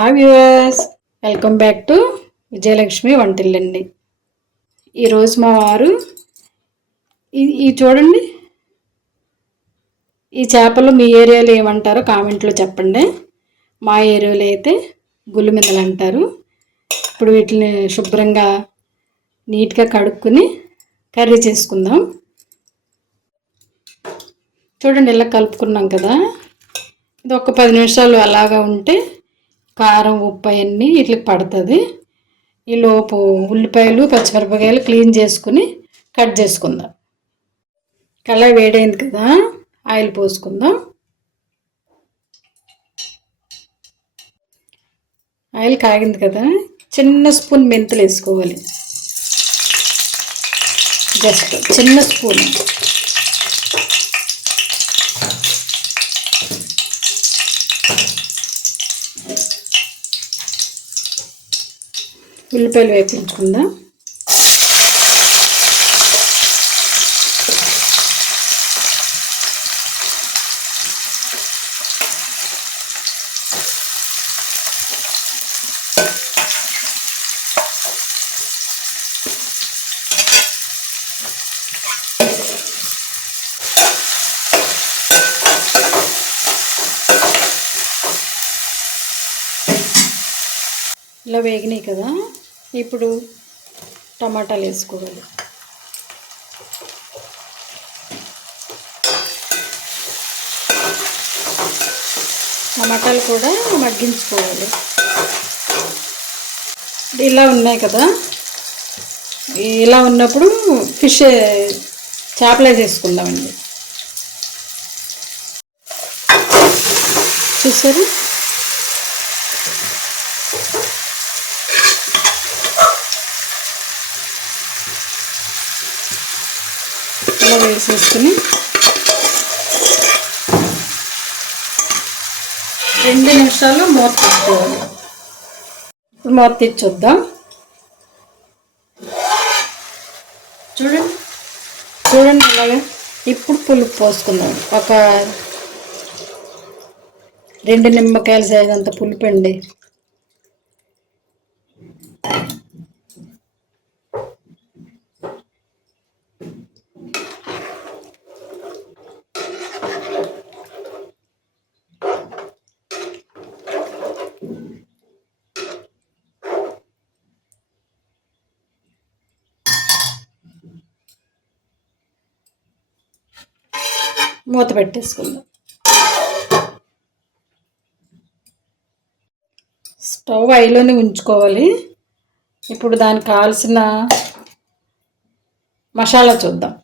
Hi viewers, welcome back to Vijayalakshmi వంటిల్లండి. ఈరోజు మా వారు ఈ చూడండి, ఈ చేపలు మీ ఏరియాలో ఏమంటారో కామెంట్లో చెప్పండి. మా ఏరియాలో అయితే గుల్లిమిందలు అంటారు. ఇప్పుడు వీటిని శుభ్రంగా నీట్గా కడుక్కుని కర్రీ చేసుకుందాం. చూడండి, ఇలా కలుపుకున్నాం కదా, ఇది ఒక 10 నిమిషాలు అలాగా ఉంటే కారం ఉప్పు అవన్నీ ఇట్లకి పడుతుంది. ఈలోపు ఉల్లిపాయలు పచ్చిమిరపకాయలు క్లీన్ చేసుకుని కట్ చేసుకుందాం. కళాయి వేడైంది కదా, ఆయిల్ పోసుకుందాం. ఆయిల్ కాగింది కదా, చిన్న స్పూన్ మెంతులు వేసుకోవాలి. జస్ట్ చిన్న స్పూన్. ఉల్లిపాయలు వేపించుకుందాం. ఇలా వేగినాయి కదా, ఇప్పుడు టమాటాలు వేసుకోవాలి. టమాటాలు కూడా మగ్గించుకోవాలి. ఇలా ఉన్నాయి కదా, ఇలా ఉన్నప్పుడు ఫిష్ చేపలే చేసుకుందామండి. చూసారు, ఇలా వేసేసుకుని 2 నిమిషాలు మూత పెట్టుకోవాలి. ఇప్పుడు మూత తెచ్చొద్దాం. చూడండి చూడండి అలాగా. ఇప్పుడు పులుపు పోసుకుందాం. ఒక 2 నిమ్మకాయల సైజ్ అంత పులుపు అండి. మూత పెట్టేసుకుందాం. స్టవ్ హైలోనే ఉంచుకోవాలి. ఇప్పుడు దానికి కావాల్సిన మసాలా చూద్దాం.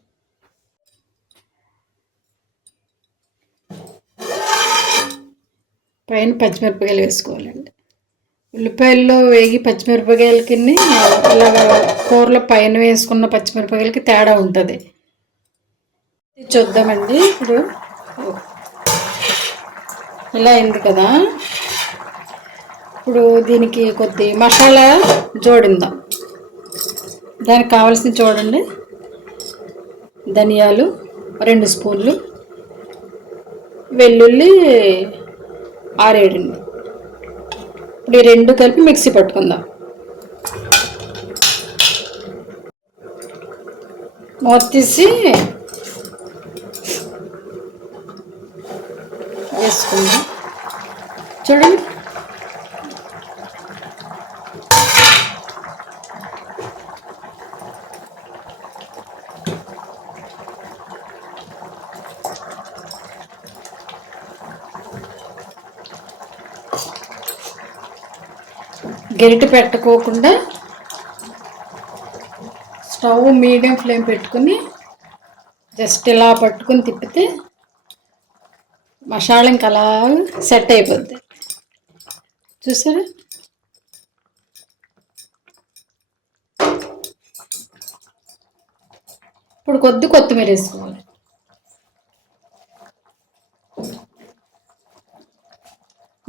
పైన పచ్చిమిరపకాయలు వేసుకోవాలండి. ఉల్లిపాయల్లో వేగి పచ్చిమిరపకాయలకి ఇలాగ కూరలో పైన వేసుకున్న పచ్చిమిరపకాయలకి తేడా ఉంటుంది. చూద్దామండి. ఇప్పుడు ఇలా అయింది కదా, ఇప్పుడు దీనికి కొద్ది మసాలా జోడిందాం. దానికి కావాల్సిన చూడండి, ధనియాలు 2 స్పూన్లు, వెల్లుల్లి 6-7. ఇప్పుడు ఈ 2 కలిపి మిక్సీ పట్టుకుందాం. మూత తీసి వేసుకుందాం. చూడండి, గరిటె పెట్టుకోకుండా స్టవ్ మీడియం ఫ్లేమ్ పెట్టుకుని జస్ట్ ఇలా పట్టుకుని తిప్పితే మసాలా ఇంకా అలా సెట్ అయిపోద్ది. చూసారా, ఇప్పుడు కొత్తిమీర వేసుకోవాలి.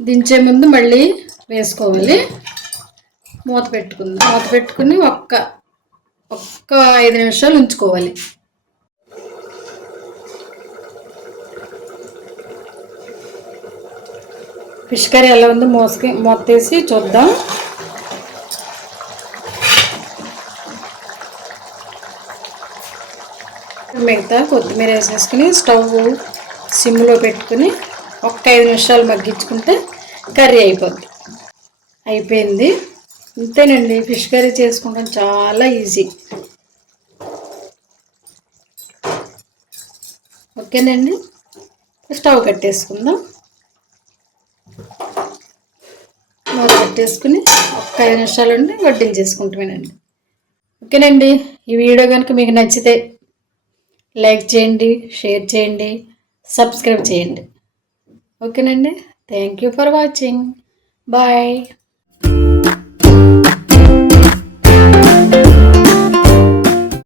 దించే ముందు మళ్ళీ వేసుకోవాలి. మూత పెట్టుకుందాం. మూత పెట్టుకుని ఒక్క 5 నిమిషాలు ఉంచుకోవాలి. ఫిష్ కర్రీ ఎలా ఉందో మూతేసి చూద్దాం. మిగతా కొత్తిమీర వేసేసుకుని స్టవ్ సిమ్లో పెట్టుకుని ఒక 5 నిమిషాలు మగ్గించుకుంటే కర్రీ అయిపోయింది. అంతేనండి, ఫిష్ కర్రీ చేసుకుంటాం, చాలా ఈజీ. ఓకేనండి, స్టవ్ కట్టేసుకుందాం. మూత కట్టేసుకుని ఒక 5 నిమిషాలు ఉండి వడ్డించేసుకుంటామేనండి. ఓకేనండి, ఈ వీడియో కనుక మీకు నచ్చితే లైక్ చేయండి, షేర్ చేయండి, సబ్స్క్రైబ్ చేయండి. ఓకేనండి, thank you for watching. Bye.